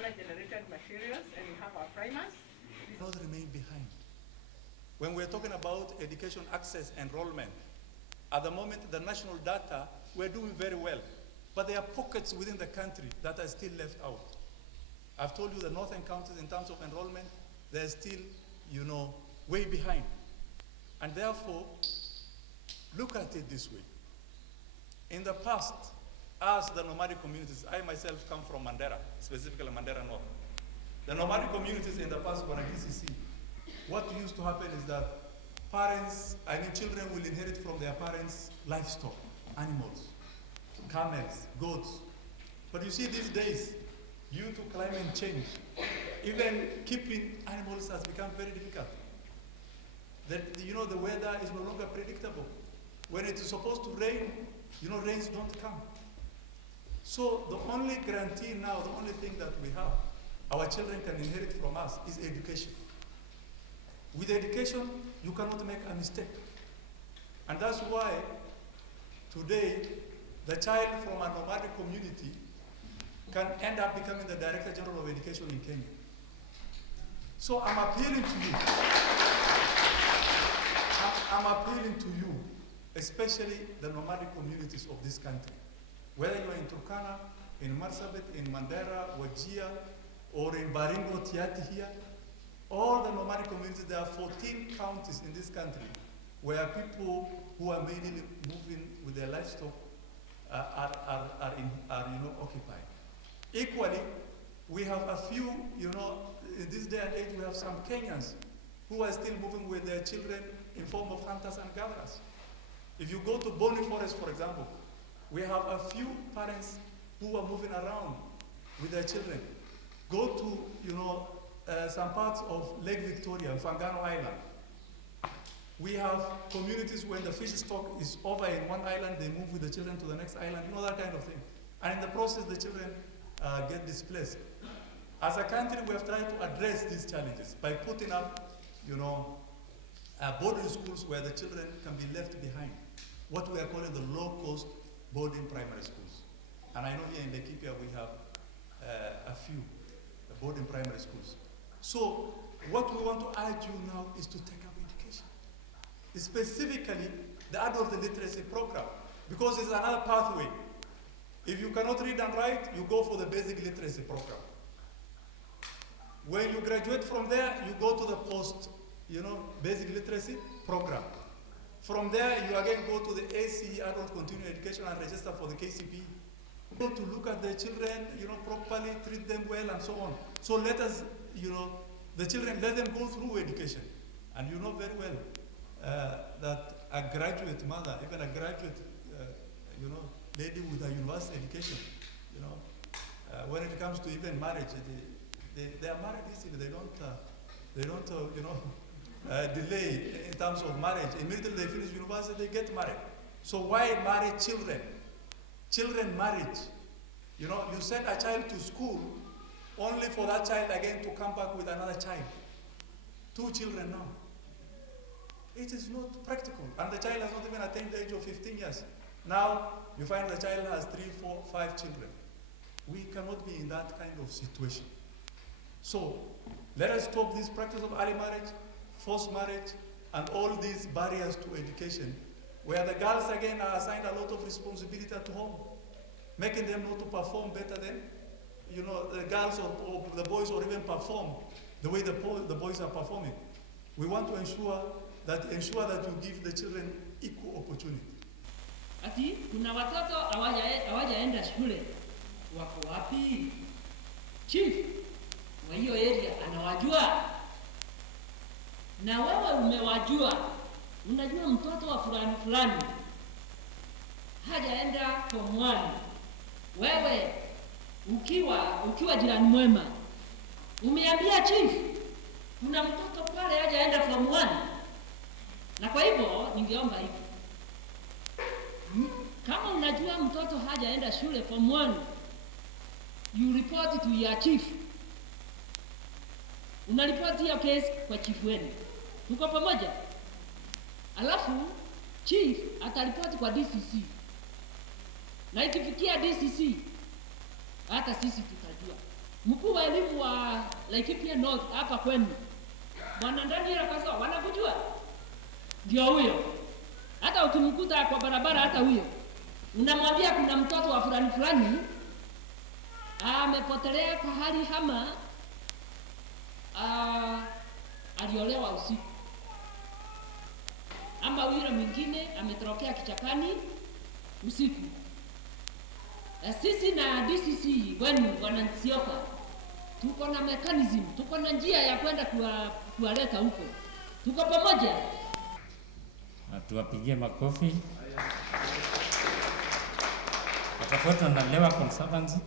internally-generated materials, and we have our primers. Not remain behind. When we're talking about education access enrollment, at the moment, the national data, we're doing very well. But there are pockets within the country that are still left out. I've told you the northern counties in terms of enrollment, they're still, way behind. And therefore, look at it this way. In the past, as the nomadic communities, I myself come from Mandera, specifically Mandera North. The nomadic communities in the past were a DCC. What used to happen is that children will inherit from their parents livestock, animals, camels, goats. But you see these days, due to climate change, even keeping animals has become very difficult. The weather is no longer predictable. When it is supposed to rain, rains don't come. So the only guarantee now, the only thing that we have, our children can inherit from us is education. With education, you cannot make a mistake. And that's why today, the child from a nomadic community can end up becoming the Director General of Education in Kenya. So I'm appealing to you. I'm appealing to you, especially the nomadic communities of this country. Whether you are in Turkana, in Marsabit, in Mandera, Wajir, or in Baringo, Tiati here, all the nomadic communities, there are 14 counties in this country where people who are mainly moving with their livestock are occupied. Equally, we have a few, in this day and age, we have some Kenyans who are still moving with their children in form of hunters and gatherers. If you go to Boni Forest, for example, we have a few parents who are moving around with their children. Go to some parts of Lake Victoria, Fangano Island. We have communities when the fish stock is over in one island, they move with the children to the next island, that kind of thing. And in the process, the children get displaced. As a country, we have tried to address these challenges by putting up, boarding schools where the children can be left behind. What we are calling the low-cost boarding primary schools. And I know here in Laikipia we have a few boarding primary schools. So what we want to urge you now is to take up education. Specifically, the adult literacy program, because it's another pathway. If you cannot read and write, you go for the basic literacy program. When you graduate from there, you go to the post, basic literacy program. From there, you again go to the ACE, Adult Continuing Education, and register for the KCP. Go to look at the children, properly, treat them well, and so on. So let us, the children, let them go through education. And you know very well that a graduate mother, even a graduate, lady with a university education, when it comes to even marriage, they are married easily. They don't delay in terms of marriage. Immediately they finish university, they get married. So why marry children? Children marriage. You send a child to school only for that child again to come back with another child. 2 children now. It is not practical. And the child has not even attained the age of 15 years. Now, you find the child has 3, 4, 5 children. We cannot be in that kind of situation. So, let us stop this practice of early marriage, forced marriage, and all these barriers to education, where the girls again are assigned a lot of responsibility at home, making them not to perform better than, the girls or the boys, or even perform the way the boys are performing. We want to ensure that you give the children equal opportunity. Ati kuna watoto hawajaenda shule, wako wapi? Chief wa hiyo area anawajua, na wewe umewajua. Unajua mtoto wa fulani hajaenda form 1. Wewe ukiwa jirani mwema umeambia chief kuna mtoto pale hajaenda form 1. Na kwa hivyo ningeomba hivi, kama unajua mtoto hajaenda shule form 1, you report to your chief. Unaripoti hiyo case kwa chief wenu. Tuko pamoja? Alafu chief ataripoti kwa DCC. Na ikifikia DCC, hata sisi tutajua. Mkuu wa elimu wa Laikipia North hapa kwenu, Bwana Daniel Kaso, wanakujua? Ndio huyo. Hata ukimkuta kwa barabara, hata huyo unamwambia kuna mtoto wa fulani fulani amepotelea pahali hama, aliolewa usiku, ama yule mwingine ametorokea kichakani usiku. Sisi na DCC wenu wanansioka, tuko na mechanism, tuko na njia ya kwenda kuwaleta huko. Tuko pamoja. Tuwapigie makofi. Watafuata na Lewa Conservancy.